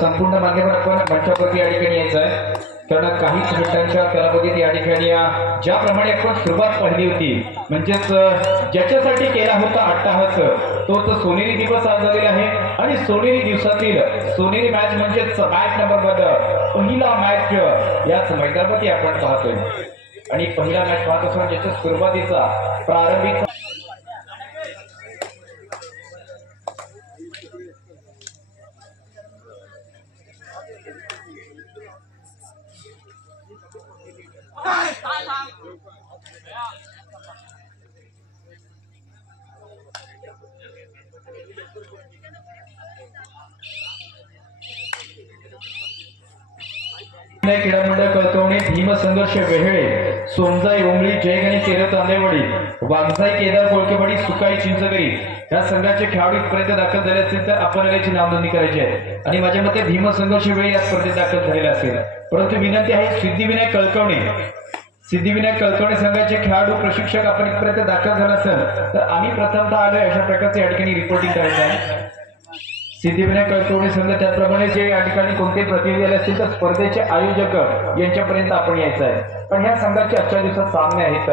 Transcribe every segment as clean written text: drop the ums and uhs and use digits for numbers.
संपूर्ण मान्यवर आपण मंचावरती या ठिकाणी यायचं आहे, कारण काहीच मिनिटांच्या कालावधीत या ठिकाणी ज्याप्रमाणे आपण सुरुवात पाहिली होती, म्हणजेच ज्याच्यासाठी केला होता अट्टाहास तो सोनेरी दिवस आज झालेला आहे. आणि सोनेरी दिवसातील सोनेरी मॅच म्हणजेच मॅच नंबर 1 पहिला मॅच याच मैदानावरती आपण पाहतोय. आणि पहिला मॅच पाहत असताना ज्याच्या सुरुवातीचा प्रारंभिक क्रीडा मंडळ कळकवणे, भीमसंघर्ष वेहेळे, सोनजाई ओंगळी, जयगणी केरळ तांदेवाडी, वाघजाई केदार कोळकेवाडी, सुकाई चिंचगरी या संघाचे खेळाडू इथपर्यंत दाखल झाले असतील तर आपण याची नावनोंदणी करायची आहे. आणि माझ्या मते भीमसंघर्ष वेळे या स्पर्धेत दाखल झालेला असेल. परंतु विनंती आहे, सिद्धिविनायक कळकवणे संघाचे खेळाडू प्रशिक्षक आपण इथपर्यंत दाखल झाला असेल तर आम्ही प्रथमतः आलोय अशा प्रकारचे या ठिकाणी रिपोर्टिंग करायचं आहे. सिद्धिविनायक कळकवणे संघ त्याचप्रमाणे जे या ठिकाणी कोणते प्रतिनिधी आले असतील तर स्पर्धेचे आयोजक यांच्यापर्यंत आपण यायचं आहे. पण ह्या संघाचे आजच्या दिवसात सामने आहेत,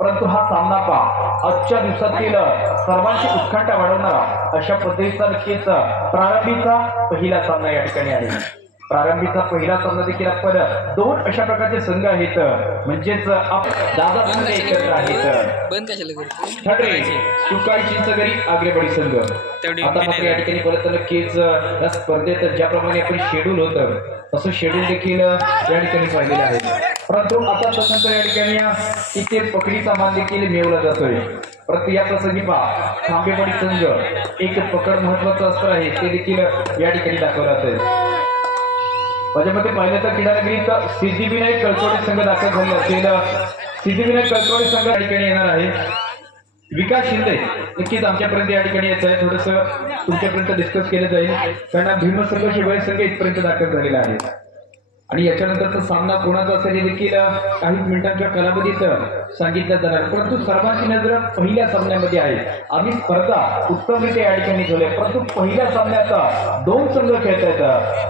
परंतु हा सामना आजच्या दिवसातील सर्वांची उत्कंठा वाढवणारा अशा पद्धतीचा नक्कीच प्रारंभीचा पहिला सामना या ठिकाणी आहे. प्रारंभीचा पहिला सामना देखील आपण 2 अशा प्रकारचे संघ आहेत, म्हणजेच दादा संघ एकत्र आहेत. सुकाई चिंचगरी आग्रेवाडी संघ. आता मात्र या ठिकाणी परत नक्कीच या स्पर्धेत ज्याप्रमाणे आपण शेड्यूल होतं तसं शेड्यूल देखील या ठिकाणी पाहिलेलं आहे. परंतु आता तसं या ठिकाणी इथे पकडीचा मान देखील मिळवला जातोय. परंतु या प्रसंगी खांबेवाडी संघ एक पकड महत्वाचं अस्त्र आहे ते देखील या ठिकाणी दाखवलं जातंय. माझ्यामध्ये पाहिलं तर क्रीडानगरीत सिद्धिविनायक कळकवणे संघ दाखल झाले असेल. सिद्धिविनायक कळकवणे संघ या ठिकाणी येणार आहे. विकास शिंदे नक्कीच आमच्यापर्यंत या ठिकाणी यायचं आहे, थोडस तुमच्यापर्यंत डिस्कस केलं जाईल, कारण भीमसंघर्ष वेळ संघ इथपर्यंत दाखल झालेला आहे. आणि याच्यानंतरचा सामना कोणाचा असेल हे देखील काही मिनिटांच्या कालावधीत सांगितलं जाणार. परंतु सर्वांची नजर पहिल्या सामन्यामध्ये आहे. आम्ही स्पर्धा उत्तमरित्या या ठिकाणी ठेवले, परंतु पहिल्या सामन्यात 2 संघ खेळत आहेत,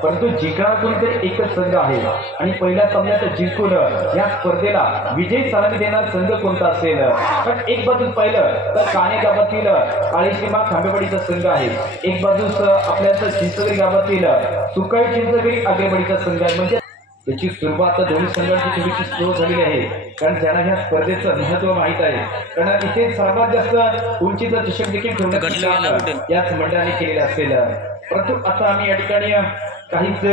परंतु जिंकणार कोणीतरी एकच संघ आहे. आणि पहिल्या सामन्यात जिंकून या स्पर्धेला विजयी सलामी देणार संघ कोणता असेल. पण एक बाजूस पाहिलं तर काणे गावातील काळीसीमा खांबेवाडीचा संघ आहे, एक बाजूस आपल्या चिंचगरी गावातील सुकाई चिंचगरी आग्रेवाडीचा संघ आहे. म्हणजे याची सुरुवात दोन्ही संघांची थोडीशी स्लो झालेली आहे, कारण त्यांना ह्या स्पर्धेचं महत्व माहित आहे. कारण इथे सर्वात जास्त उंचीचा चषक देखील ठेवण्यात याच मंडळाने केलेलं असेल. परंतु आता आम्ही या ठिकाणी काहीच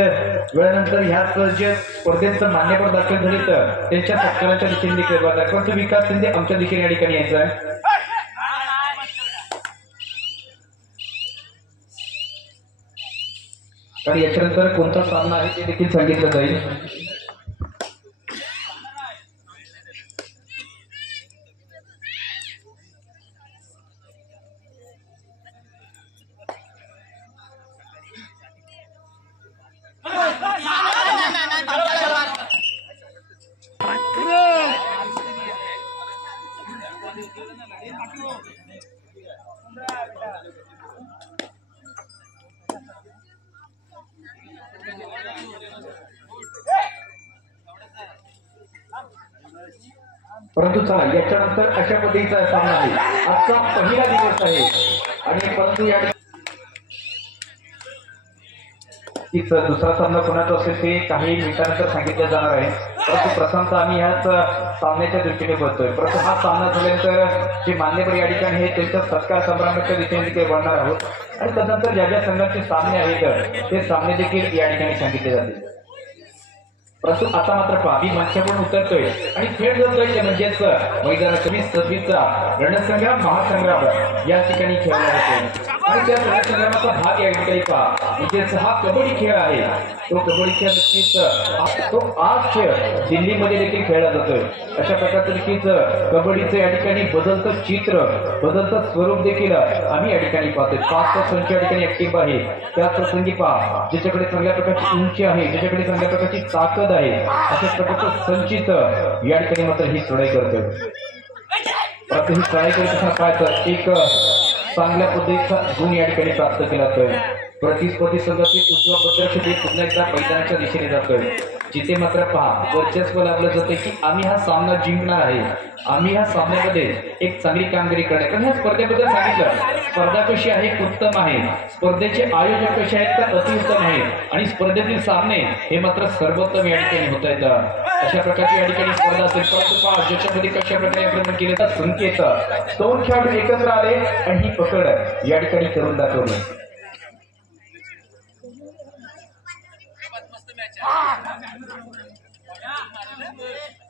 वेळानंतर ह्याच जे स्पर्धेचं मान्यवर दाखल झाले तर त्यांच्या सत्काराच्या दिशेने देखील बघा. परंतु विकास शिंदे आमच्या देखील या ठिकाणी यायचं आहे. आणि याच्यानंतर कोणता सामना आहे ते देखील सांगितलं जाईल. परंतु चला याच्यानंतर अशा पद्धतीचा सामना आहे. आजचा पहिला दिवस आहे आणि परंतु या दुसरा सामना कोणाचा असेल ते काही मिनिटांनंतर सांगितलं जाणार आहे. परंतु प्रथमतः आम्ही ह्याच सामन्याच्या दृष्टीने बघतोय. परंतु हा सामना झाल्यानंतर जे मान्यवर या ठिकाणी आहे त्यांच्या सत्कार समारंभाच्या दिशेने देखील वळणार आहोत. आणि त्यानंतर ज्या ज्या संघाचे सामने आहेत ते सामने देखील या ठिकाणी सांगितले जातील. परंतु आता मात्र आम्ही मंचावरून उतरतोय आणि थेट जातोय म्हणजेच मैदानात 26-26 रणसंग्राम महासंग्राम या ठिकाणी खेळला होतो. आणि त्या सगळ्या संग्रामाचा भाग या ठिकाणी पहा इथेच हा कबड्डी खेळ आहे। तो कबड्डी खेळ नक्कीच तो आज खेळ दिल्लीमध्ये देखील खेळला जातोय। अशा प्रकारचं नक्कीच कबड्डीचं या ठिकाणी बदलतं चित्र बदलतं स्वरूप देखील आम्ही या ठिकाणी पाहतोय। 5 संच या ठिकाणी ऍक्टिव्ह आहे। त्याच प्रसंगी पहा ज्याच्याकडे चांगल्या प्रकारची उंची आहे ज्याच्याकडे चांगल्या प्रकारची ताकद आहे अशा प्रकारचं संचित या ठिकाणी मात्र ही चढाई करतोय। परंतु ही चढाई करत असताना काय तर एक चांगल्या पद्धतीचा गुण या ठिकाणी प्राप्त केला जातोय। प्रतिस्पर्धी संघातील उजवा प्रदर्शन पुन्हा एकदा मैदानाच्या दिशेने जातोय जिथे मात्र पहा वर्चस्व लाभलं जाते की आम्ही हा सामना जिंकणार आहे। आम्ही ह्या सामन्यामध्ये एक चांगली कामगिरी करणार कारण ह्या स्पर्धेबद्दल सांगितलं स्पर्धा कशी आहे उत्तम आहे स्पर्धेचे आयोजक कसे आहेत तर अतिउत्तम आहे आणि स्पर्धेतील सामने हे मात्र सर्वोत्तम या ठिकाणी होत आहेत। अशा प्रकारची या ठिकाणी स्पर्धा असेल परंतु पहा ज्याच्यामध्ये कशा प्रकारे आक्रमण केले तर संकेत 2 खेळाडू एकत्र आले आणि ही पकड या ठिकाणी करून दाखवली।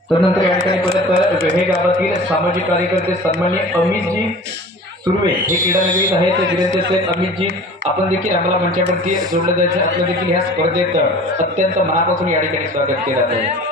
तदनंतर या ठिकाणी परत वेहे गावातील सामाजिक कार्यकर्ते सन्माननीय अमितजी सुर्वे हे क्रीडानगरीत आहेत। वीरेंद्र अमितजी आपण देखील आम्हाला मंचावरती जोडलं जायचं आपलं देखील ह्या स्पर्धेत अत्यंत मनापासून या ठिकाणी स्वागत केलं जातं।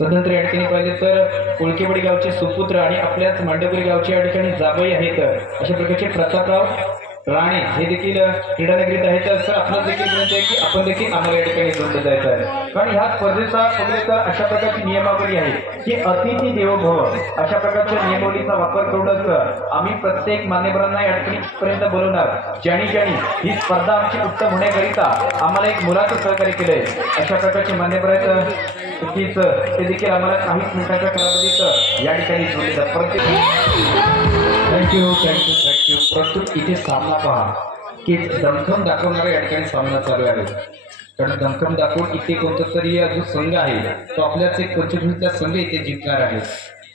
तदनंतर या ठिकाणी पाहिले तर कोळकेवाडी गावचे सुपुत्र आणि आपल्याच मांडवरी गावचे या ठिकाणी जावई आहेत अशा प्रकारचे प्रतापराव राणे हे देखील क्रीडानगरीत आहेत। सर आपलं देखील विनंती आहे की आपण देखील आम्हाला या ठिकाणी जोडलं जायचं आहे कारण ह्या स्पर्धेचा तर अशा प्रकारची नियमावली आहे की अतिथी देवो भव अशा प्रकारच्या नियमावलीचा वापर करूनच आम्ही प्रत्येक मान्यवरांना या ठिकाणी पर्यंत बोलवणार ज्यांनी ही स्पर्धा आमची उत्तम होण्याकरिता आम्हाला एक मुलाचं सहकार्य केलंय अशा प्रकारचे मान्यवर आहेत नक्कीच ते देखील आम्हाला काहीच मिनिटांच्या कालावधीत या ठिकाणी जोडले जातात। थँक्यू परंतु इथे सामना पहा की दमखम दाखवणारा या ठिकाणी सामना चालू आहे कारण दमखम दाखवून इथे कोणता तरी जो संघ आहे तो आपल्याच एक 25 संघ इथे जिंकणार आहे।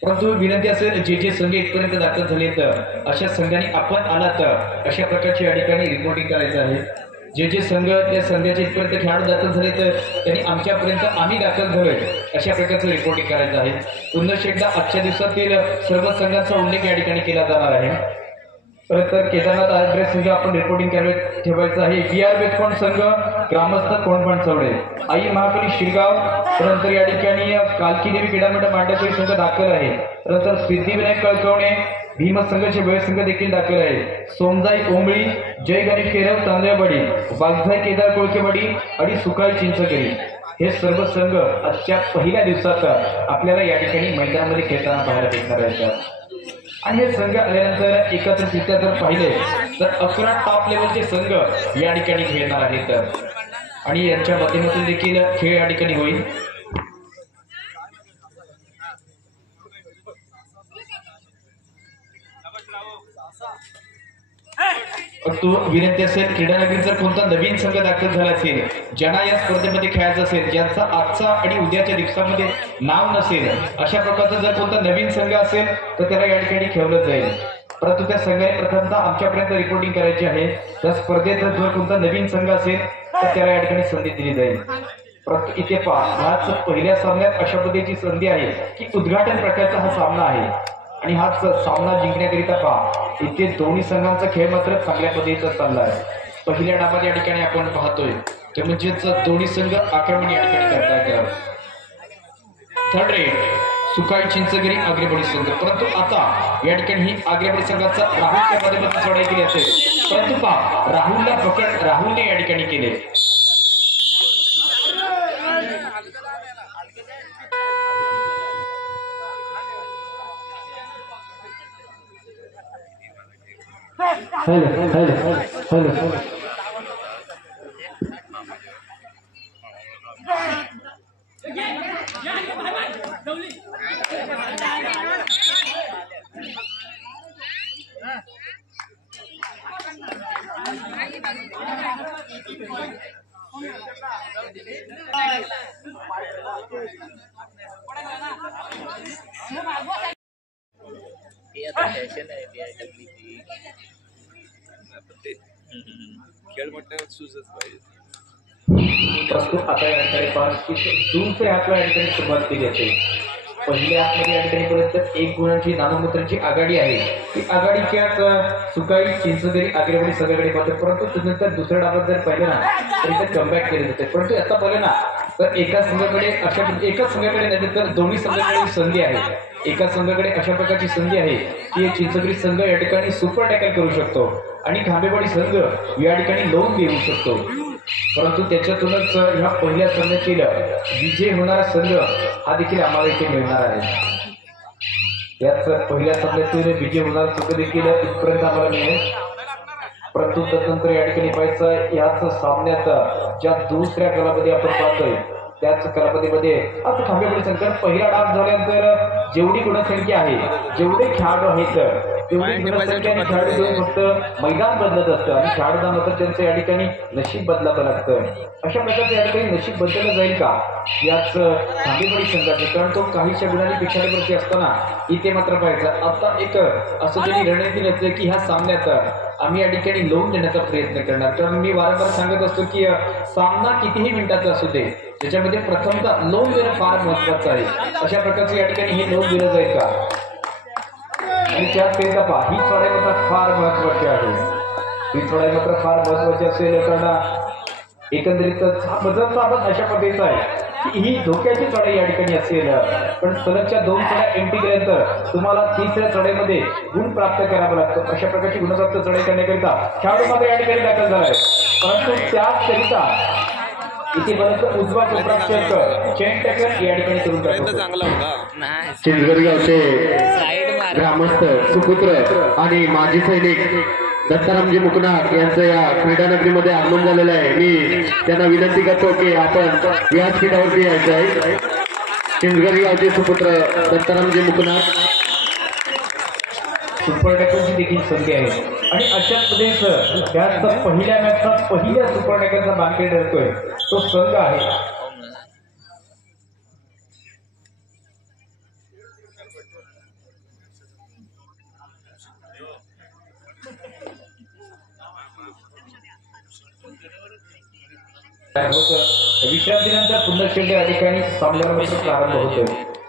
परंतु विनंती असेल जे संघ इथपर्यंत दाखल झाले तर अशा संघाने आपण आला तर अशा प्रकारची या ठिकाणी रिपोर्टिंग करायचं आहे। जे संघ त्या संघाचे इथपर्यंत खेळाडू दाखल झाले तर त्यांनी आमच्यापर्यंत आम्ही दाखल झालोय अशा प्रकारचं रिपोर्टिंग करायचं आहे। पुन्हा एकदा आजच्या दिवसातील सर्व संघांचा उल्लेख या ठिकाणी केला जाणार आहे। परत तर केदारनाथ आग्रे संघ आपण रिपोर्टिंग ठेवायचं आहे। VR बेटकोण संघ ग्रामस्थ कोणपण चौडे आई महाकाली शिरगाव नंतर या ठिकाणी कालकीदेवी क्रीडामंडळ मांडवरी संघ दाखल आहे। नंतर सिद्धिविनायक कळकवणे भीम संघाचे वयसंघ देखील दाखल आहे। सोमजाई ओंबळी जय गणेश केरव तांदळवाडी वाघजाई केदार कोळकेवाडी आणि सुकाई चिंचगरी हे सर्व संघ आजच्या पहिल्या दिवसात आपल्याला या ठिकाणी मैदानामध्ये खेळताना पाहायला भेटणार आहेत आणि हे संघ आल्यानंतर एकत्रितरित्या जर पाहिले तर 11 टॉप लेवलचे संघ या ठिकाणी खेळणार आहेत आणि यांच्या माध्यमातून देखील खेळ या ठिकाणी होईल। तो विनंती असेल क्रीडानगरीत जर कोणता नवीन संघ दाखल झाला असेल ज्यांना या स्पर्धेमध्ये खेळायचं असेल ज्यांचा आजचा आणि उद्याच्या दिवसामध्ये नाव नसेल अशा प्रकारचा जर कोणता नवीन संघ असेल तर त्याला या ठिकाणी खेळलं जाईल। परंतु त्या संघाने प्रथमतः आमच्यापर्यंत रिपोर्टिंग करायची आहे। त्या स्पर्धेत जर कोणता नवीन संघ असेल तर त्याला या ठिकाणी संधी दिली जाईल। परंतु इथे पहा आज पहिल्या सामन्यात अशा पद्धतीची संधी आहे की उद्घाटन प्रकारचा हा सामना आहे आणि हाच सामना जिंकण्याकरिता पहा इथे दोन्ही संघांचा खेळ मात्र चांगल्या पद्धतीचा चालला आहे। पहिल्या डावात या ठिकाणी आपण पाहतोय ते म्हणजेच दोन्ही संघ आक्रमण या ठिकाणी करतायत। थर्ड रेड सुकाई चिंचगरी आग्रेवाडी संघ परंतु आता या ठिकाणी ही आग्रेवाडी संघाचा राहुलच्या माध्यमातून चढाई केली असेल परंतु पहा राहुलला पकड राहुलने या ठिकाणी केले। हेलो खेळ म्हटल्यावर सुचत पाहिजे। परंतु आता या ठिकाणी 5 जून से या ठिकाणी सुरुवात केली असेल पहिल्या आतमध्ये या ठिकाणी पर्यंत 1 गुणांची नाममात्रांची आघाडी आहे. ती आघाडीच्याच सुकाळी चिंचोली आग्रेवाडी संघाकडे पाहतो, परंतु त्यानंतर दुसऱ्या डावात जर पाहिलं ना तर इथे कमबॅक केले जाते. परंतु आता पाहिलं ना तर एकाच संघाकडे नाही तर दोन्ही संघाकडे संधी आहे. एका संघाकडे अशा प्रकारची संधी आहे की चिंचोली संघ या ठिकाणी सुपर टॅकल करू शकतो आणि खांबेवाडी संघ या ठिकाणी लोन देऊ शकतो. परंतु त्याच्यातूनच ह्या पहिल्या संघातील विजय होणारा संघ हा देखील आम्हाला इथे मिळणार आहे. याच पहिल्या सामन्यातील विजय होणारा संघ देखील इथपर्यंत आम्हाला मिळेल. परंतु तदनंतर या ठिकाणी पाहायचं याच सामन्यात ज्या दुसऱ्या कालावधी आपण पाहतोय त्याच कालावधीमध्ये आता खांबेवाडी संघ पहिला डाव झाल्यानंतर जेवढी गुणसंख्या आहे जेवढे खेळाडू आहेत तेवढी गुणसंख्या आणि खेळाडू घेऊन फक्त मैदान बदलत असतं आणि खेळाडूंना त्यांचं या ठिकाणी नशीब बदलावं लागतं. अशा प्रकारचे या ठिकाणी नशीब बदललं जाईल का याच खांबेवाडी संघाचे, कारण तो काहीशा गुणांनी पेक्षावरती असताना इथे मात्र पाहायचं आता एक असं त्यांनी रणनीती नसते की ह्या सामन्यात आम्ही या ठिकाणी लोन देण्याचा प्रयत्न करणार. कारण मी वारंवार सांगत असतो की सामना कितीही मिनिटाचा असू दे त्याच्यामध्ये प्रथमतः लोन देणं फार महत्वाचं आहे. अशा प्रकारचं या ठिकाणी हे लोन दिलं जाईल का आणि त्याकरिता पहा ही चढाई मात्र फार महत्वाची आहे. ही चढाई मात्र फार महत्वाची असेल कारण एकंदरीत हा बदल साबत अशा पद्धतीचा आहे की ही धोक्याची चढाई या ठिकाणी असेल, पण सलगच्या 2 चढाई एंट्री केल्यानंतर तुम्हाला तिसऱ्या चढाईमध्ये गुण प्राप्त करावा लागतो. अशा प्रकारची गुणप्राप्त चढाई करण्याकरिता खेळाडू मात्र या ठिकाणी दाखल झालाय. परंतु त्याचकरिता इथे बरंच उजवा कोपराक्षक चेन टॅकल या ठिकाणी करून टाकतो. चांगला होता. चिंचगडगावचे ग्रामस्थ सुपुत्र आणि माजी सैनिक दत्तारामजी मुकनाथ यांचं या क्रीडानगरीमध्ये आगमन झालेलं आहे. मी त्यांना विनंती करतो की आपण व्यासपीठावरती यायचं आहे. चिंचगडगावचे सुपुत्र दत्तारामजी मुकनाथ सुपर टॅकलची देखील संधी आहे आणि अशा पद्धतीचं त्यात पहिल्या मॅचचा पहिल्या सुपर टॅकलचा मार्केट ठरतोय तो संघ आहे. विश्रांतीनंतर पुन्हा शेवटी या ठिकाणी सामन्याला प्रारंभ होतोय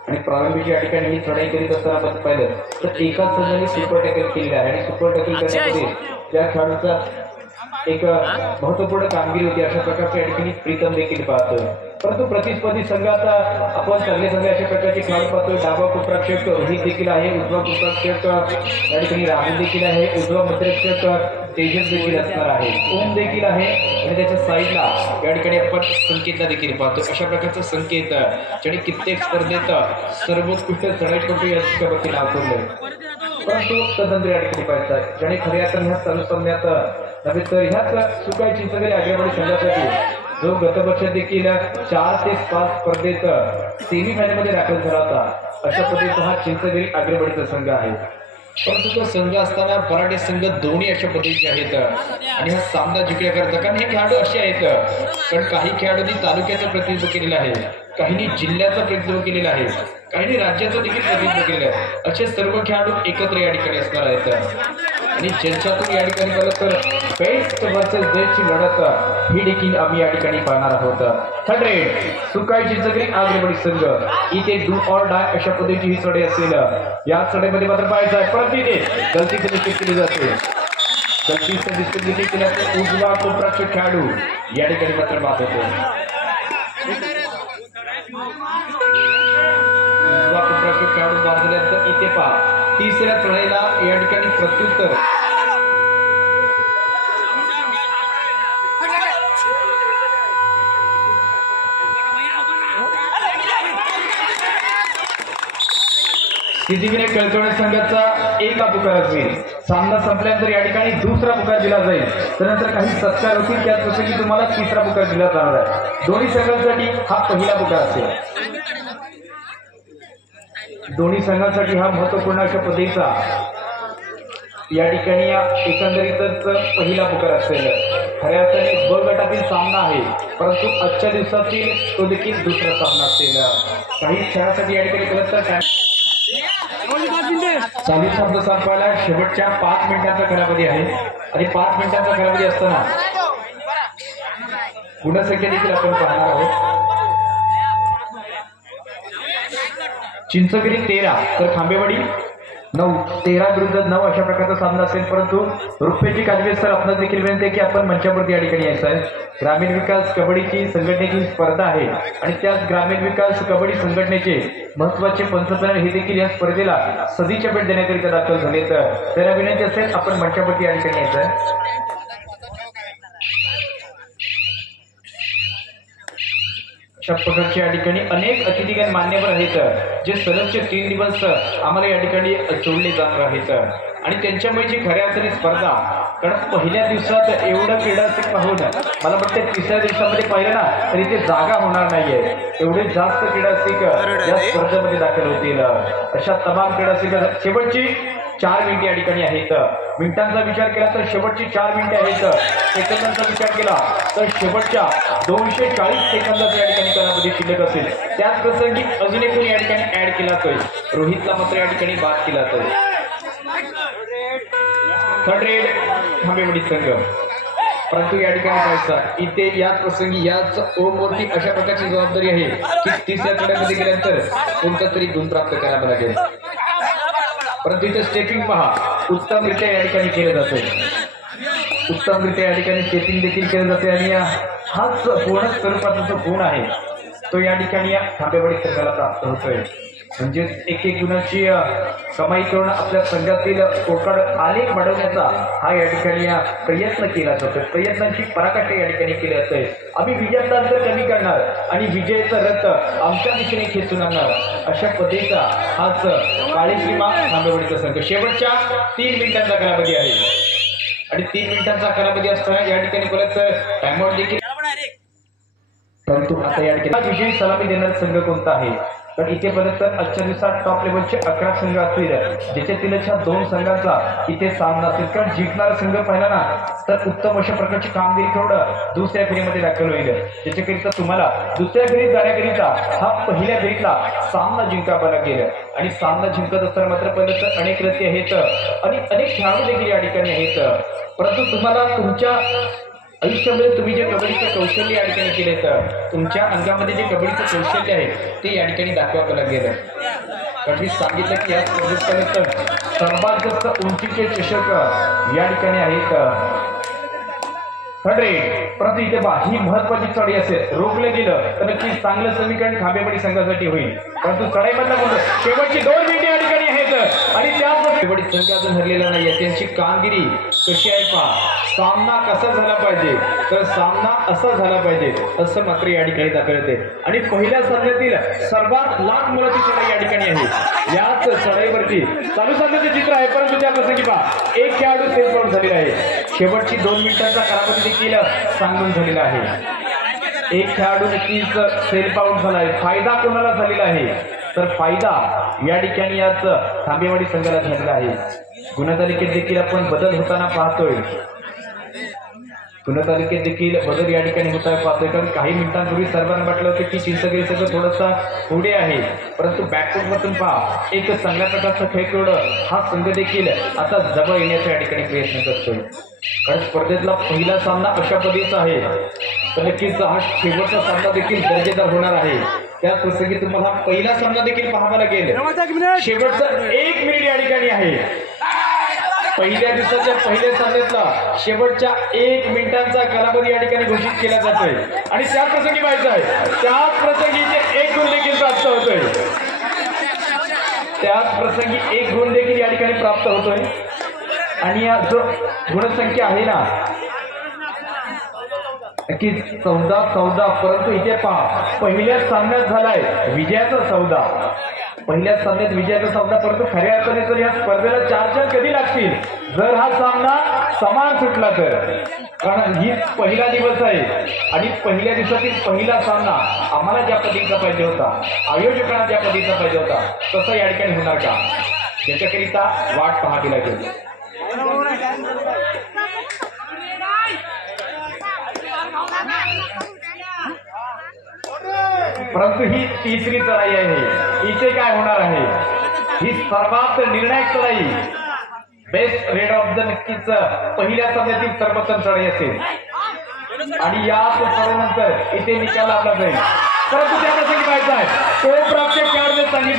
आणि प्रारंभीच्या या ठिकाणी ही चढाई करीत असताना आपण पाहिलं तर एकाच संघाने सुपर टॅकल केलेलं आहे आणि सुपर टॅकल करण्यामध्ये त्या खेळाडूचा एक महत्वपूर्ण कामगिरी होती. अशा प्रकारच्या या ठिकाणी प्रीतम देखील पाहतोय. परंतु प्रतिस्पर्धी संघात आपण चांगले चांगले अशा प्रकारचे खेळाडू पाहतोय. डावा कोपराक्षक रोहित देखील आहे, उजवा कोपराक्षक या ठिकाणी राहुल देखील आहे, उजवा मध्यरक्षक तेजस देखील असणार आहे, ओम देखील आहे आणि त्याच्या साईडला या ठिकाणी आपण संकेतला देखील पाहतो. अशा प्रकारचा संकेत ज्याने कित्येक स्पर्धेत सर्वोत्कृष्ट चढाईपटू या शिक्षकावरती नाव कोरलंय. परंतु तदनंतर या ठिकाणी पाहायचं ज्याने खऱ्या अर्थाने ह्या चालू सामन्यात नव्हे तर ह्याच सुकाळी चिंचोली आग्रेवाडी संघासाठी जो गत वर्षात देखील 4 ते 5 स्पर्धेत सेमीफायनलमध्ये दाखल झाला होता अशा पद्धतीचा हा चिंचोली आग्रेवाडीचा संघ आहे. परंतु तो संघ असताना मराठी संघ दोन्ही अशा पद्धतीचे आहेत आणि हा सामना जिंकण्याकरता कारण हे खेळाडू असे आहेत पण काही खेळाडूंनी तालुक्याचं प्रतिनिधित्व केलेलं आहे, काहींनी जिल्ह्याचं प्रतिनिधित्व केलेलं आहे, काहींनी राज्याचं देखील प्रतिनिधित्व केलेलं आहे. असे सर्व खेळाडू एकत्र या ठिकाणी असणार आहेत आणि ज्यांच्यातून या ठिकाणी पाहिलं तर बेस्ट वर्सेस बेस्टची लढत ही देखील आम्ही या ठिकाणी पाहणार आहोत. 100 सुकाळी चिंचोली आग्रेवाडी संघ इथे डू ऑर डाय अशा पद्धतीची ही चढाई असेल. या चढाईमध्ये मात्र पाहायचं आहे परंतु इथे गलतीचं निश्चित केली जाते. गलतीचं निश्चित केल्याचं उजवा कोपराक्षक खेळाडू या ठिकाणी मात्र बाद होतो. उजवा कोपराक्षक खेळाडू बाद झाल्यानंतर इथे पहा तिसऱ्या चढाईला या ठिकाणी प्रत्युत्तर सिद्धिविनायक कळकवणे संघाचा एक पुकार असेल. सामना संपल्यानंतर या ठिकाणी दुसरा पुकार दिला जाईल, त्यानंतर काही सत्कार होतील त्याच प्रसंगी तुम्हाला तिसरा पुकार दिला जाणार आहे. दोन्ही संघांसाठी हा पहिला पुकार असेल. दोन्ही संघांसाठी हा महत्वपूर्ण अशा पद्धतीचा या ठिकाणी एकंदरीतच पहिला पुकार असेल. खऱ्या अर्थाने ब गटातील सामना आहे परंतु आजच्या दिवसातील तो देखील दुसरा सामना असेल. काही खेळासाठी या ठिकाणी केलं तर चालू शब्द संपवायला शेवटच्या 5 मिनिटांचा कालावधी आहे आणि 5 मिनिटांचा कालावधी असताना गुणसंख्या देखील आपण पाहणार आहोत. चिंचगिरी 13 तर खांबेवाडी 9. 13 विरुद्ध 9 अशा प्रकारचा सामना असेल. परंतु रुपेची काजवे सर आपल्याला देखील विनंती आहे की आपण मंचावरती या ठिकाणी यायचं आहे. ग्रामीण विकास कबड्डीची संघटनेची स्पर्धा आहे आणि त्याच ग्रामीण विकास कबड्डी संघटनेचे महत्वाचे पंचपॅनल हे देखील या स्पर्धेला सदिच्छा भेट देण्याकरिता दाखल झाले. तर त्याला विनंती असेल आपण मंचावरती या ठिकाणी यायचं आहे. अशा प्रकारच्या या ठिकाणी अनेक अतिथीगण मान्यवर आहेत जे सलगचे 3 दिवस आम्हाला या ठिकाणी जोडले जाणार आहेत आणि त्यांच्यामुळे जी खऱ्या अर्थाने स्पर्धा, कारण पहिल्या दिवसात एवढं क्रीडारसिक पाहून मला वाटतं तिसऱ्या दिवसामध्ये पाहिलं ना तरी ते जागा होणार नाहीये. एवढे जास्त क्रीडारसिक या स्पर्धेमध्ये दाखल होतील. अशा तमाम क्रीडारसिक शेवटची 4 मिनिटे या ठिकाणी आहेत. मिनिटांचा विचार केला तर शेवटची 4 मिनिटे आहेत. सेकंदांचा विचार केला तर शेवटच्या 240 सेकंदाचा या ठिकाणी कालावधी शिल्लक असेल. त्याच प्रसंगी अजून एक कोणी या ठिकाणी ऍड केला तर रोहितला मात्र या ठिकाणी बाद केला तर थर्ड रेड खांबेवाडी संघ. परंतु या ठिकाणी पाहायचा इथे याच प्रसंगी याच ओमवरती अशा प्रकारची जबाबदारी आहे की तिसऱ्या चढ्यामध्ये गेल्यानंतर कोणता तरी गुण प्राप्त करावा लागेल. परंतु इथे स्टेपिंग पहा उत्तमरित्या या ठिकाणी केलं जातं. उत्तमरित्या या ठिकाणी स्टेपिंग देखील केलं जाते आणि हाच पूर्ण स्वरूपाचा जो गुण आहे तो या ठिकाणी या खांबेवाडी संघाला प्राप्त होतोय. म्हणजेच एक गुणाची कमाई करून आपल्या संघातील पोकळ आलेख वाढवण्याचा हा या ठिकाणी प्रयत्न केला जातो. प्रयत्नांची पराकाष्ठा या ठिकाणी केली जाते. आम्ही विजयाचा अंतर कमी करणार आणि विजयाचा रथ आमच्या दिशेने खेचून आणणार अशा पद्धतीचा हाच काळेश्रीमा खांबेवाडीचा संघ. शेवटच्या 3 मिनिटांचा कालावधी आहे आणि 3 मिनिटांचा कालावधी असताना या ठिकाणी परत टाइमआउट देखील. परंतु आता या ठिकाणी विजयी सलामी देणारा संघ कोणता आहे तर इथे परत आजच्या दिवसात टॉप लेवलचे 11 संघ असतील ज्याच्यातील 2 संघांचा इथे सामना असेल. कारण जिंकणारा संघ पाहिला ना तर उत्तम अशा प्रकारची कामगिरी करून दुसऱ्या फेरीमध्ये दाखल होईल. ज्याच्याकरिता तुम्हाला दुसऱ्या फेरीत जाण्याकरिता हा पहिल्या फेरीतला सामना जिंकावा लागेल आणि सामना जिंकत असताना मात्र पहिलं तर अनेक रस्ते आहेत आणि अनेक खेळाडू देखील या ठिकाणी आहेत. परंतु तुम्हाला तुमच्या आयुष्यामध्ये तुम्ही जे कबड्डीचं कौशल्य या ठिकाणी केले तर तुमच्या अंगामध्ये जे कबड्डीचं कौशल्य आहे ते या ठिकाणी दाखवावं लागेल. कारण मी सांगितलं की या स्पर्धेपर्यंत सर्वात जास्त उंचीचे चषक या ठिकाणी आहेत. परंतु इथे ही महत्वाची चढाई असेल. रोखलं गेलं तर नक्की चांगलं समीकरण खांबेवाडी संघासाठी होईल. परंतु चढाईमधला शेवटची 2 मिनिटे या ठिकाणी आहेत आणि त्याच खांबेवाडी संघ अजून हरलेला नाही. त्यांची कामगिरी कशी आहे पहा. सामना कसा झाला पाहिजे तर सामना असा झाला पाहिजे असं मात्र या ठिकाणी दाखल होते आणि पहिल्या सामन्यातील सर्वात लाख मुलाची चढाई या ठिकाणी आहे. याच चढाईवरती चालू सामन्याचे चित्र आहे. परंतु त्या प्रसंगी पहा एक खेळाडू सेफ आउट झालेला आहे. शेवटची 2 मिनिटांचा कालावधी देखील सांगून झालेला आहे. एक खेळाडू नक्कीच सेल्फ आउट झाला आहे. फायदा कोणाला झालेला आहे तर फायदा या ठिकाणी याच खांबेवाडी संघाला झालेला आहे. गुणतालिकेत देखील आपण बदल होताना पाहतोय. गुणतालिकेत देखील बदल या ठिकाणी होता पाहतोय. कारण काही मिनिटांपूर्वी सर्वांना वाटलं होतं की चिंचगिरी संघ थोडासा पुढे आहे. परंतु बॅकफुटमधून पहा एक चांगल्या प्रकारचा खेळ खेळून हा संघ देखील आता जवळ येण्याचा या ठिकाणी प्रयत्न करतोय. कारण स्पर्धेतला पहिला सामना अशा पद्धतीचा आहे तर नक्कीच हा शेवटचा सामना देखील दर्जेदार होणार आहे. त्याच प्रसंगी तुम्हाला पहिला सामना देखील पाहावा लागेल. शेवटचा 1 मिनिट या ठिकाणी आहे. पहिल्या दिवसाच्या पहिल्या सामन्यातला शेवटच्या 1 मिनिटांचा कालावधी या ठिकाणी घोषित केला जातोय आणि त्याच प्रसंगी पाहायचं आहे त्याच प्रसंगी 1 गुण देखील प्राप्त होतोय. त्याच प्रसंगी 1 गुण देखील या ठिकाणी प्राप्त होतोय आणि या जो गुणसंख्या आहे ना की 14-14. परंतु इथे पहा पहिल्या सामन्यात झालाय विजयाचा 14. पहिल्या सामन्यात विजयाचा 14. परंतु खऱ्या अर्थाने जर या स्पर्धेला 4 कधी लागतील जर हा सामना समान सुटला तर. कारण ही पहिला दिवस आहे आणि पहिल्या दिवसातील पहिला सामना आम्हाला ज्या पद्धतीचा पाहिजे होता आयोजकांना ज्या पद्धतीचा पाहिजे होता तसं या ठिकाणी होणार का याच्याकरिता वाट पाहावी लागेल. परंतु ही तिसरी चढाई आहे. इथे काय होणार आहे ही सर्वात निर्णायक चढाई. बेस्ट रेड ऑफ द नक्कीच पहिल्या सामन्यातील सर्वोत्तम चढाई असेल आणि या चढाईनंतर इथे निकाल लागला जाईल. परंतु त्या प्रसंगी पाहायचा आहे तो प्राप्त खेळाडूने चांगली